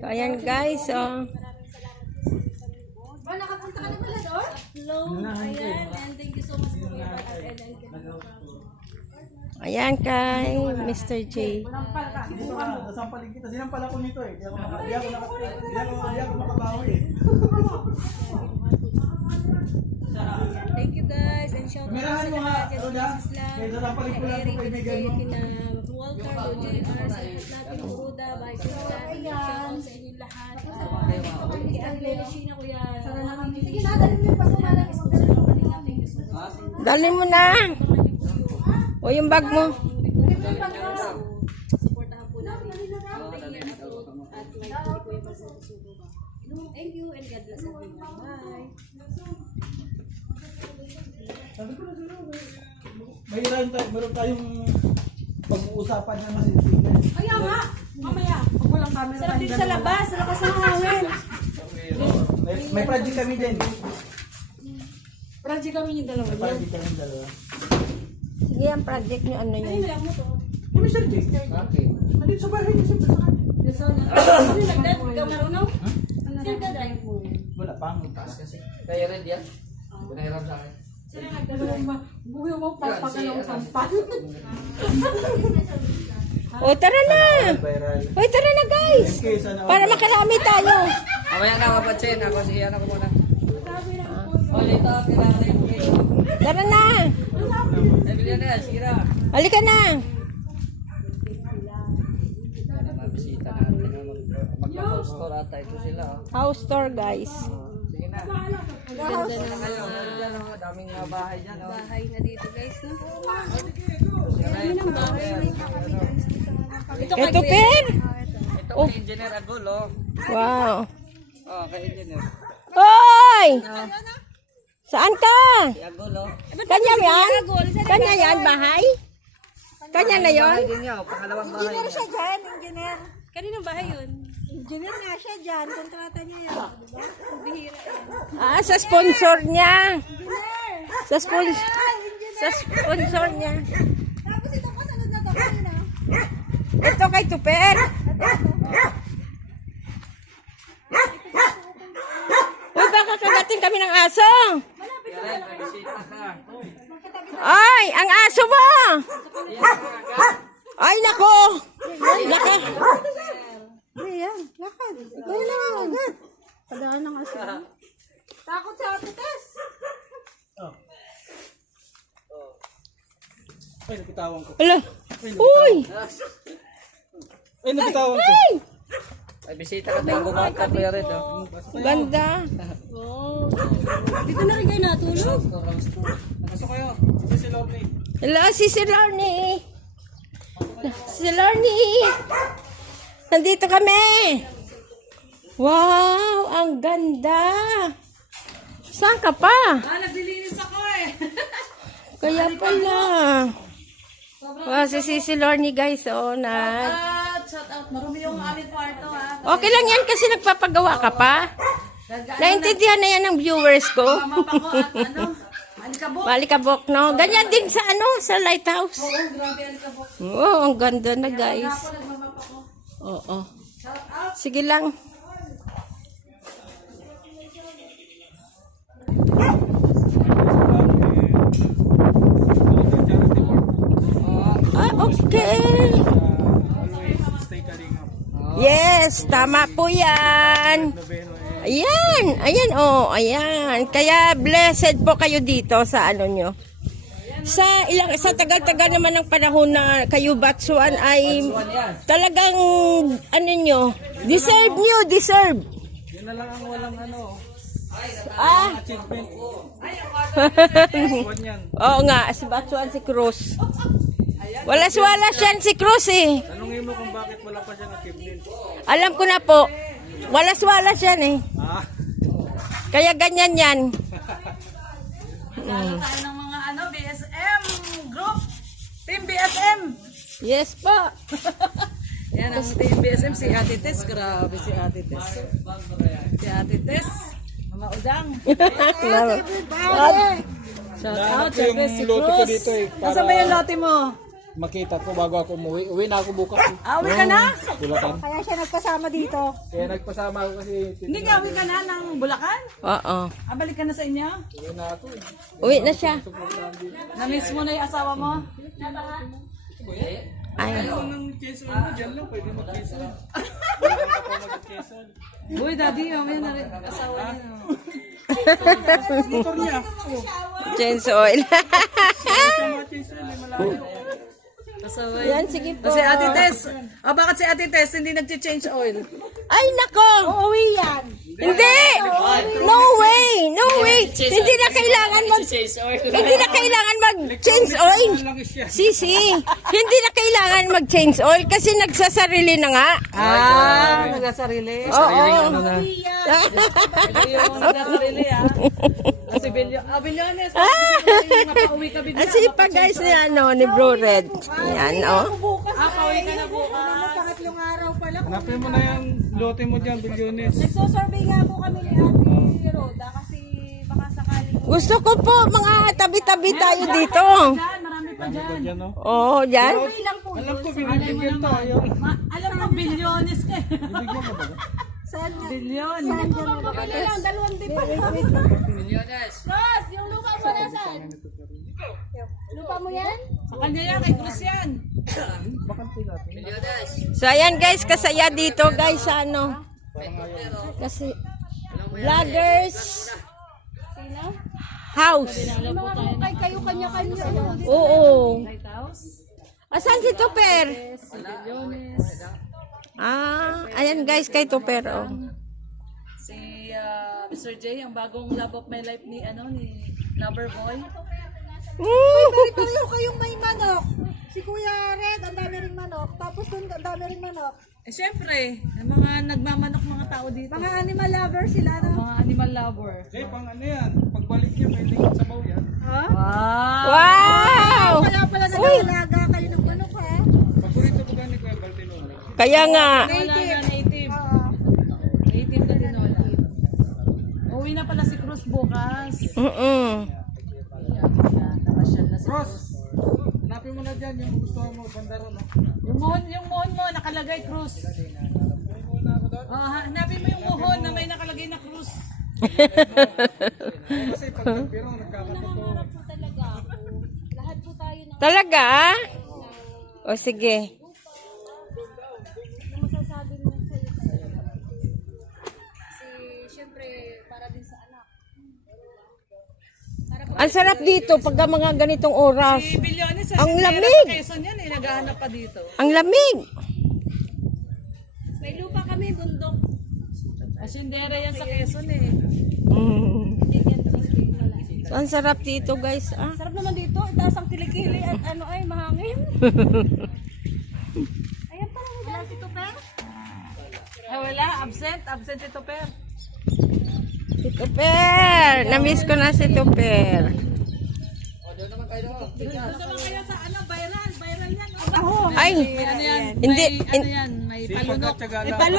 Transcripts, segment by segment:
So, ayan guys, oh. Nakapunta ka na pala doon? Hello, ayan, and thank you so much po kayo at Ellen. Ayan kay Mr. J. Dito ka, nasampaling kita. Sinampal ako nito eh. Di ako makabawi eh. Thank you guys, and shout out Mirahan sa mo nga, lahat dyan Roda. sa Islam, Kaya nasampaling ko kina lang Eric, ito kina kaibigan Jay, mo. kina Walter, do JR, sa lahat ng Uruda, bahay ko sa shout out sa inyong lahat. Kay Angela Sheena, kuya. Sige na, dali mo yung pasumalan. Thank you so much. Dali mo na. O yung bag mo. Supportahan po namin. At like po yung pagsasalubo ba. Thank you and God bless everyone. Bye. Sabi ko na sa'yo, meron tayong pag-uusapan na masinsigan. Kaya nga, mamaya, pag walang camera. Sarap din sa labas, sa lakas ng hangin. May project kami din. Project kami yung dalawa. May project kami dalawa. Sige, ang project nyo, ano yun? Alam mo to. Kami Sir Jay. Nandito sa bahay niya siyempre sa kanya. Ano nagdad? Ikaw marunong? Sir ka drive mo. Wala pa. Kaya red yan? Pinahiram sa akin. Sir nagdad. Buhay mo papagalong sampan. O, tara na. Viral. O, tara na guys. Okay, sana Para makarami tayo. Mamaya na kapatsin. Ako si ano ko muna. O, dito. Kailangan yung buhay. Tara na. Nabili na. Sige na. Halika na. Mabisita natin. Mag-house tour ata. Ito sila. House tour guys. Sige na. Ang ganda ng Kayo, meron dyan. Daming bahay dyan. bahay na dito guys. No? Dami ng bahay. Ito Ito, Per. Ito kay Engineer Agol. Wow. Oh, kay Engineer. Hoy! Saan ka? Si Agol. Kanya yan? Kanya yan, bahay? Kanya na yon? Bahay din niya. Pangalawang bahay niya. dyan, engineer. Kaninong bahay yun? Engineer nga siya dyan, kontrata niya yan, diba? Bihira yan. Ah, sa sponsor niya. Sa sponsor niya. Tapos ito pa, sunod na to, kanina. Ito kay Tuper. Uy, baka kagating kami ng aso. Kaya red, mabisita ka. Ay, ang aso mo. Ay, nako. Naka. Ayan, lakad. Ikaw lang, agad. Padaan ng aso. Takot sa Ate Tess. Ay, nakitawan ko. Ala. Uy. Ay, nakitawan ko. Ay, Ay, bisita ka tayo. Bumahat ka Kuya Red. ganda. Dito na rin kayo natulog. Nakasok kayo. Ito si Lovely. Hello, si Lorne. Si Lorne. Nandito kami. Wow, ang ganda. Saan ka pa? Naglilinis ako eh. Kaya pala. Wow, si Lorne guys, oh, na. Shout out. Marumi yung aming kwarto ha. Okay lang yan kasi nagpapagawa ka pa. Naintindihan na yan ng viewers ko. Mapa ko at ano, alikabok. Malikabok, no? Ganyan din sa ano, sa lighthouse. Oo, grabe alikabok. Oh, ang ganda na guys. Ako nagmamapa ko. Oo. Shout out. Sige lang. Ah, okay. Stay calling up. Yes, tama po yan. Ayan, ayan, oh, ayan. Kaya blessed po kayo dito sa ano nyo. Sa tagal-tagal naman ng panahon na kayo Batsuan ay talagang ano nyo, deserve nyo, deserve. Yan na lang ang walang ano. Ah, Achievement. One yan. oo nga, si Batsuan si Cruz. Walas-walas yan si Cruz eh. Tanungin mo kung bakit wala pa siyang achievement. Alam ko na po, walas-walas yan eh. Ah. Kaya ganyan yan. Lalo tayo ng mga ano, BSM group. Team BSM. Yes po. Yan ang Team BSM, si Ate Tess. Grabe si Ate Tess. Si Ate Tess. Mama Udang. Shout out. Nahanap ko yung Si lote ko Cruz. dito eh. Nasaan ba yung lote mo? makita ko bago ako umuwi. Uwi na ako bukas. Uwi ka na? Bulacan. Kaya siya nagpasama dito. Kaya nagpasama ako kasi Hindi nga, uwi ka na ng Bulacan? Oo. Balik ka na sa inyo? uwi na ako. Uwi na siya. Na-miss mo na yung asawa mo? Ay. Nang Quezon mo, dyan lang. Pwede mag-Quezon. Wala ka pa mag-Quezon. Uy, daddy, may na rin asawa niya. Motor niya. Change oil. Sama Quezon, may malayo. Asawa Yan, sige po. Si Ate Tess, bakit si Ate Tess hindi nag-change oil? Ay, nako! Uuwi yan. Hindi! No way! No way! Hindi na kailangan hindi na kailangan mag-change oil. Sisi, hindi na kailangan mag-change oil kasi nagsasarili na nga. Nagsasarili. Oo. Hindi yung nagsasarili, Kasi Bilyones, mapauwi ka bigla. Kasi pa guys ni ni Bro Red. Yan, oh. Pauwi ka na bukas. Pangatlong araw pa lang. Hanapin mo na yung lote mo dyan, Bilyones. Nagsosurvey nga po kami ni Ate Roda kasi baka sakaling Gusto ko po mga tabi-tabi tayo dito. Marami pa dyan. Dyan, no? Oo, dyan. Alam ko, binibigyan to. Ayaw. Alam mo, Bilyones ka. Bibigyan ka ba? Saan nga? Bilyon. pabili lang, 2 di pa. Ross, yung lupa mo nasaan? Lupa mo yan? Sa kanya yan, kay Cruz yan. So ayan guys, kasaya dito guys sa ano. Kasi vloggers Sino? house. Yung mga kukay kayo kanya-kanya. Oo. Asan si Tupper? Ayan guys kay Tupper. Oh. Si Mr. J, ang bagong love of my life ni Loverboy. Pareho kayong may manok. Si Kuya Red, ang dami ring manok. Tapos doon, ang dami ring manok. Siyempre, ang mga nagmamanok mga tao dito. Mga animal lover sila, no? Mga animal lover. Jay, pang ano yan? Pagbalik niya, may tingin sa baw yan. Wow! Kaya pala nag-alaga kayo ng manok, ha? Paborito ko ba ni Kuya Baltinola? Kaya nga. Native. Native na tinola. Uwi na pala si Cruz bukas. Namasyal na si Ross, Cruz. hanapin mo na dyan yung gusto mo, bandaro, no? Yung muhon mo, nakalagay Cruz. Hanapin mo yung muhon na may nakalagay na Cruz. Kasi pag nagpirong, nagkakatotoo. Po talaga ako. Lahat po tayo ng Talaga? O sige. masasabi mo sa'yo. Kasi syempre para din sa anak. Ang sarap dito pagka mga ganitong oras. Si Bilyones, Ang sa lamig. Quezon yan, naghahanap pa dito. Ang lamig. May lupa kami, bundok. Asindera yan sa Quezon eh. So, ang sarap dito guys. Sarap naman dito. Itaas ang kilikili at ano ay mahangin. Ayan pala. Wala si Tupper. Wala, absent si Tupper. Si Tupper. Na-miss ko na si Tupper. Doon naman kaya sa viral yan. Ay, Ano yan? Hindi, Ano yan? May palunok. Pagkatsaga lang.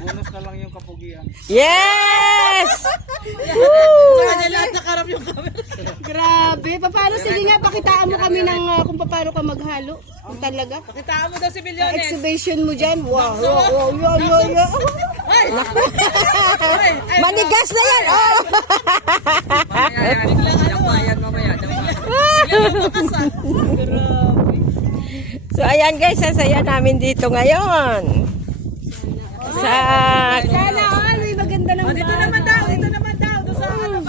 Bonus na lang yung kapugian. yes! Sa kanya lahat nakarap yung camera. Grabe. Paano? Sige nga, pakitaan mo kami ng kung paano ka maghalo. Kung talaga. Kitaan mo daw si Bilyones. Exhibition mo dyan. Wow, wow, wow, wow, wow. Manigas na yan! Oh! So ayan guys, ang saya namin dito ngayon. Sa Sana all, may maganda ng Dito naman daw. Doon sa viral.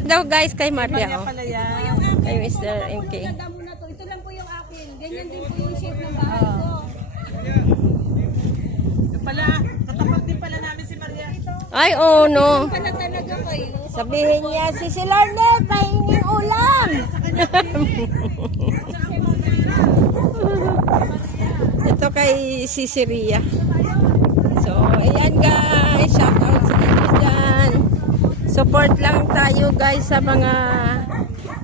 daw guys kay Maria. Oh. Pala yan. Kay Mr. MK. Ganda mo na to. Ito lang po yung akin. Ganyan din po yung shape ng bahay ko. Yung pala, katapat din pala namin si Maria. Ay, oh no. Pala talaga kayo. Sabihin niya, si Lorne, pahinging ulam. Ito kay Sisi Ria. So, ayan guys. Shout out sa inyo dyan. Support lang tayo guys sa mga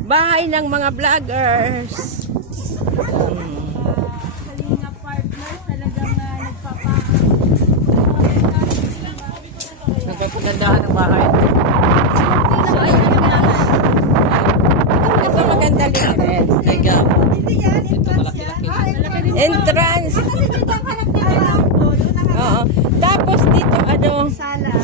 bahay ng mga vloggers. Kalinga partner talagang Nagpapagandahan ng bahay. So, ayan guys. Ito maganda rin. Hindi yan, entrance yan.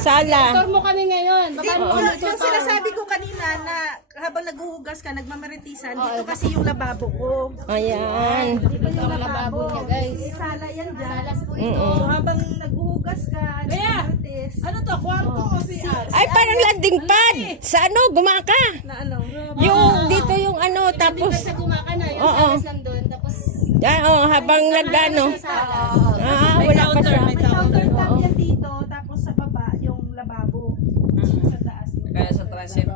sala. Tour mo kami ngayon. Paano mo kami Yung sinasabi ko kanina na habang naghuhugas ka, nagmamaritisan, dito kasi yung lababo ko. Ayan. Ito yung lababo niya, guys. Sala yan dyan. Salas po ito. Mm-mm. So habang naghuhugas ka, nagmamaritis, Ano to? Kwarto o CR? Ay, parang landing pad. Sa ano, gumaka. na ano, Yung dito yung ano, tapos, Sa gumaka na, yung Oo. salas nandun. Tapos, habang nagano. Wala pa siya. may countertop yan dito, tapos sa baba yung lababo. Sa taas. Kaya sa transit,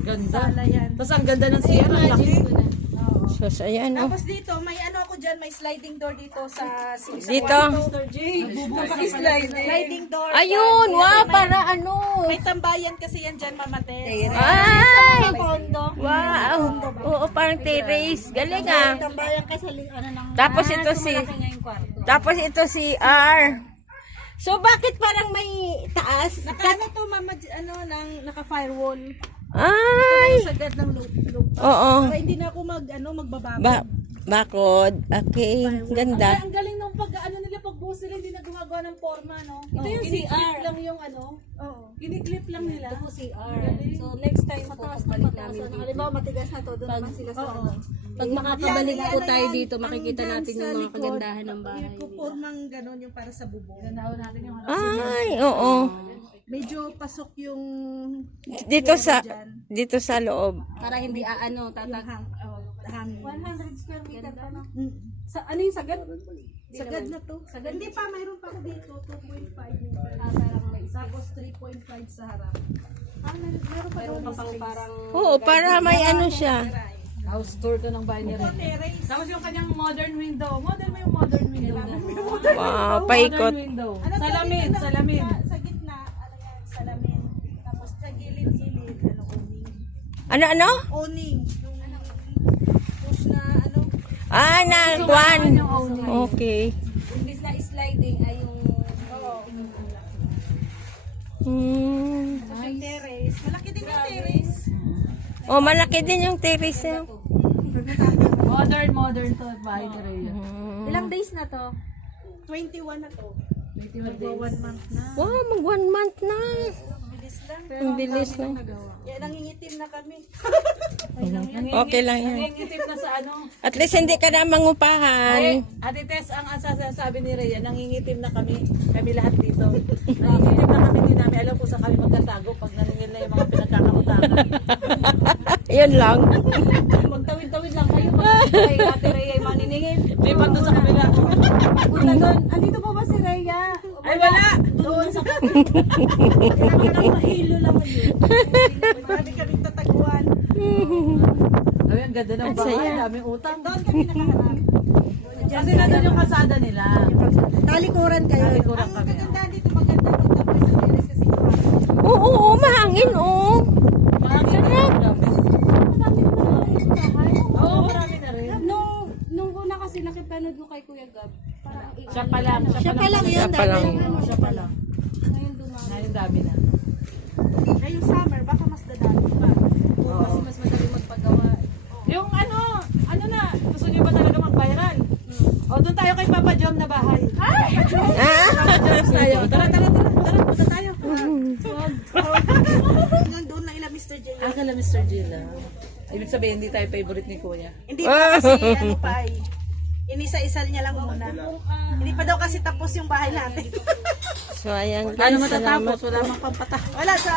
Ganda. Sala yan. Tapos ang ganda ng CR. Ang laki. So, ayan oh. Tapos dito, may ano ako dyan, may sliding door dito sa Dito. sliding door. Ayun, wow, para ano. May tambayan kasi yan dyan, mamate. Ay! Kondo. Wow. Oo, parang terrace. Galing ah. Tambayan kasi ano ng Tapos ito si Tapos ito si R. So bakit parang may taas? Ano to, mama, ano, naka-firewall. Ay. Sagad ng loop. Oo. Para hindi na ako magbababa. Bakod. Okay. Ganda. Ang galing nung pag ano nila pag buhos nila hindi na gumagawa ng forma no. Ito yung CR lang yung ano. Oo. Kiniklip lang nila. Ito po CR. So next time po pagbalik namin dito. Halimbawa, matigas na to, doon naman sila sa ano. Pag makakabalik Yan, po ano tayo yan, dito, makikita ang natin dyan yung sa mga likod, kagandahan ng bahay. Yung kupurmang gano'n yung para sa bubong. natin yung Ay, oo. Medyo pasok yung Dito sa loob. Para hindi tatag. hangin. 100 square meter pa no? Sa, ano yung sagad? Sagad na to. Sagad. Hindi pa, mayroon pa ako dito. 2.5 meter. Parang may Tapos 3.5 sa harap. Meron pa meron pa pang parang Oo, para may ano siya. house tour to ng bahay ni Ren. Terrace. Tapos yung kanyang modern window. Model mo yung modern window na. Wow, paikot. Modern window. Ano to, Salamin, dito lang, salamin. Sa gitna, ano yan, salamin. Tapos sa gilid-gilid, ano, awning. Ano? Awning. Yung push na, ano, Ah, na, kwan. Okay. imbis na sliding ay yung yung terrace. Malaki din yung terrace. Oh, malaki din yung terrace niya. Modern to bahay ni Rhea. ilang days na to? 21 na to. 21 days. 1 month na. Wow, mag 1 month na. Bilis lang. Ang bilis na. Yan, nangingitim na kami. Okay lang yan. Nangingitim na sa ano. At least hindi ka na mangupahan. Ate Tess, ang sasabi ni Rhea, nangingitim na kami. Kami lahat dito. Nangingitim na kami, hindi namin alam kung saan kami magtatago pag naningil na yung mga pinagkakamutangan. Yun lang. Magtawid-tawid lang kayo. Kay Ate Rhea ay maniningin. Di ba doon sa kabila? Punta doon. Andito po ba si Rhea? Ay wala! Doon sa kailangan mahilo lang yun. Marami kaming tataguan. Ay, ang ganda ng bahay. Daming utang. Doon kami nakaharap. Kasi nandun yung kasada nila. Talikuran kayo. Talikuran Ang kami. kaganda dito, maganda punta po sa terrace kasi kuha. Oo, mahangin, oo. Sarap! Oo, marami na rin. Nung una kasi nakipanood ko kay Kuya Gab, parang Siya pa lang. Siya pa lang. Siya pa lang. Siya pa lang. ngayon dumami. Ngayon dami na. Ngayong summer, baka mas dadami pa. Kasi mas madali magpagawa. Yung ano na, gusto niyo ba talaga mag-viral? O, doon tayo kay Papa Jom na bahay. Papa Jom tayo. Tara, punta tayo. Doon na ila Mr. J. Kala Mr. Jill. Ibig sabihin, hindi tayo favorite ni Kuya. Hindi pa kasi ano pa ay. Inisa-isal niya lang muna. Hindi pa daw kasi tapos yung bahay natin. So, ayan Ano guys, salamat. matatapos? Wala mang pampatapos. Wala sa